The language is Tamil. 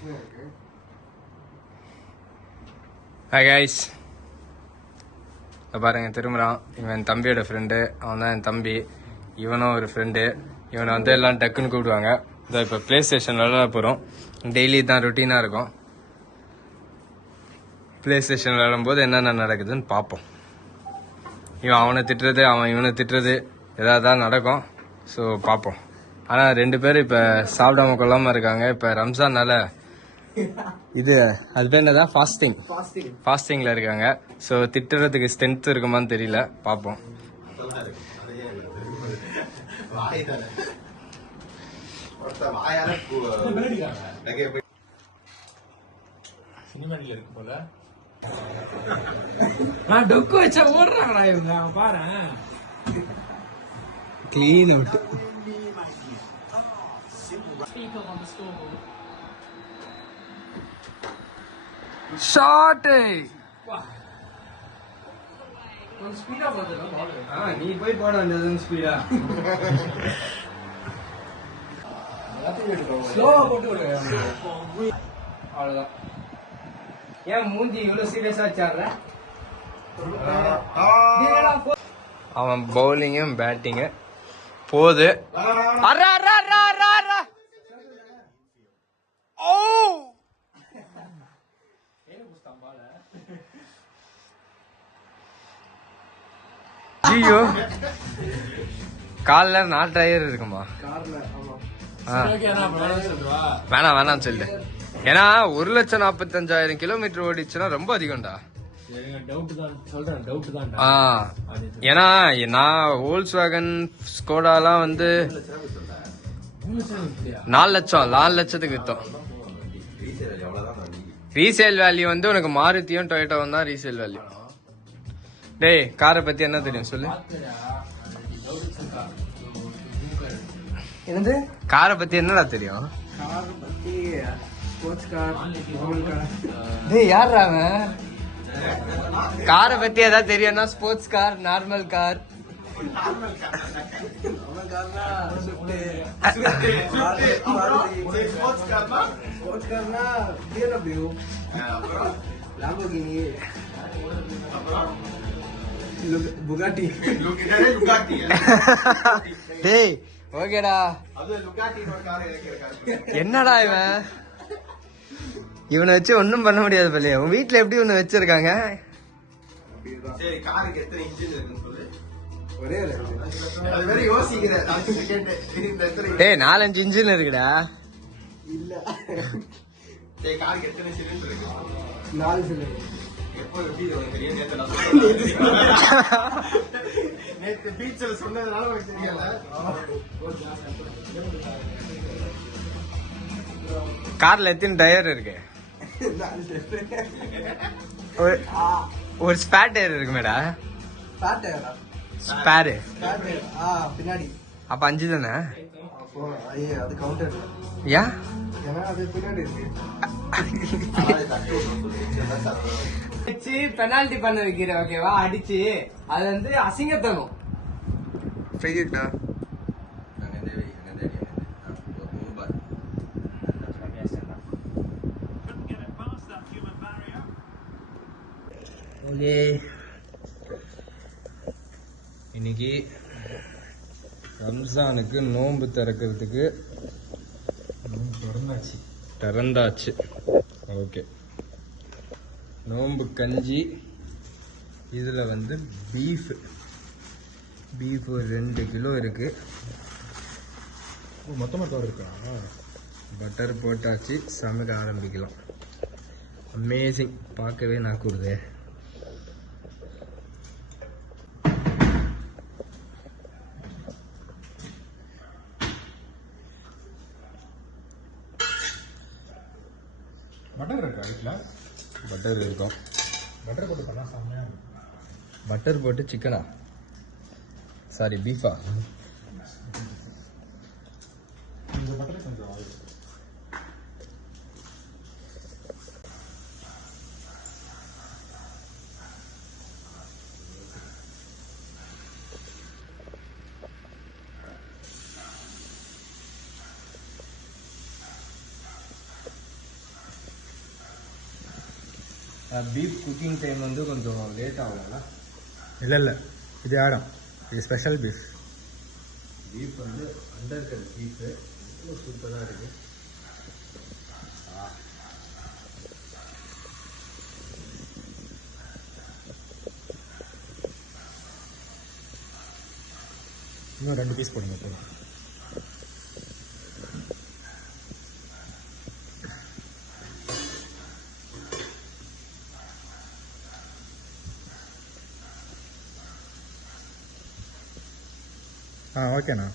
Hi guys. பாருங்க திரும்புறான். இவன் தம்பியோட ஃப்ரெண்டு. அவன் தான் என் தம்பி. இவனும் ஒரு ஃப்ரெண்டு. இவனை வந்து எல்லாம் டக்குன்னு கூப்பிடுவாங்க. இதை இப்போ பிளே ஸ்டேஷன் விளையாட போகிறோம். டெய்லி தான் ருட்டீனாக இருக்கும். பிளே ஸ்டேஷன் விளையாடும்போது என்னென்ன நடக்குதுன்னு பார்ப்போம். இவன் அவனை திட்டுறது, அவன் இவனை திட்டுறது ஏதாவது தான் நடக்கும். ஸோ பார்ப்போம். ஆனால் 2 பேரும் இப்போ சாப்பிடாம கொள்ளாமல் இருக்காங்க. இப்போ ரம்ஜான்னால இது அது பேர் என்னதான் ஃபாஸ்டிங்ல இருக்காங்க. ஸோ திட்டுறதுக்கு ஸ்ட்ரென்த் இருக்குமான்னு தெரியல, பார்ப்போம். டொக்கு வச்சா ஓடுறாங்கடா இவங்க, பாரு கிளீன் அவுட். ஷாட். நீ போய் போட வேண்டியது ஸ்பீடா. அவ்வளவுதான். ஏன் மூஞ்சி இவ்வளவு சீரியஸா வச்சாடுற? அவன் பவுலிங்கும் பேட்டிங்கு போது. ஓ ஐயோ, கால்ல 4 டயர் இருக்குமா? வேணாம் சொல்லு. ஏன்னா 1,45,000 கிலோமீட்டர் ஓடிச்சுன்னா ரொம்ப அதிகம்டா. ஏன்னா நான் வோல்க்ஸ்வேகன் ஸ்கோடாலாம் வந்து 4 லட்சத்துக்கு வித்தோம். ரீசேல் வேல்யூ வந்து உனக்கு மாருதியும் டொயோட்டாவும் தான் ரீசேல் வேல்யூ. டேய், காரை பத்தி என்ன தெரியும் சொல்லு. என்னது காரை பத்தி என்னடா தெரியும்? டேய் யாரா அவன்? காரை பத்தி ஏதாவது தெரியும்னா ஸ்போர்ட்ஸ் கார், நார்மல் கார். டேய் ஓகேடா. என்னடா இவனை வச்சு ஒன்னும் பண்ண முடியாது பள்ளியா. உன் வீட்டுல எப்படி ஒண்ணு வச்சிருக்காங்க? டேய் 4-5 இன்ஜின் இருக்குடா. கார்ல எத்தனை டயர் இருக்கு? ஒரு ஸ்பேர் டயர் இருக்கு மேடா. ஸ்பேர் பின்னாடி. அப்ப 5 தானே? அது கவுண்டர். ஏன்? அது பின்னாடி இருக்கு. பெனால்டி பண்ண வைக்கிற ஓகேவா? அடிச்சு அது வந்து அசிங்கத்தனம். இன்னைக்கு ரம்ஜானுக்கு நோன்பு திறக்கிறதுக்கு திறந்தாச்சு. ஓகே, நோன்பு கஞ்சி. இதுல வந்து பீஃப் 2 கிலோ இருக்கு. மொத்தமா இருக்கா? பட்டர் போட்டாச்சு, சமைக்க ஆரம்பிக்கலாம். அமேசிங், பார்க்கவே நான் கூடுதே. பட்டர் இருக்கா வீட்டில்? பட்டர் இருக்கும். பட்டர் போட்டு பண்ணா செம்மையா இருக்கும். பட்டர் போட்டு சிக்கனா? Sorry, FIFA? இந்த பட்டர் கொஞ்சம் ஆயில். பீஃப் குக்கிங் டைம் வந்து கொஞ்சம் லேட் ஆகும்ல. இல்லை இல்லை, இது ஆடம், இது ஸ்பெஷல் பீஃப். பீஃப் வந்து அண்டர் கட் பீஃபு ரொம்ப சூப்பராக இருக்குது. இன்னும் 2 பீஸ் போடுங்க போதும். ஓகேண்ணா.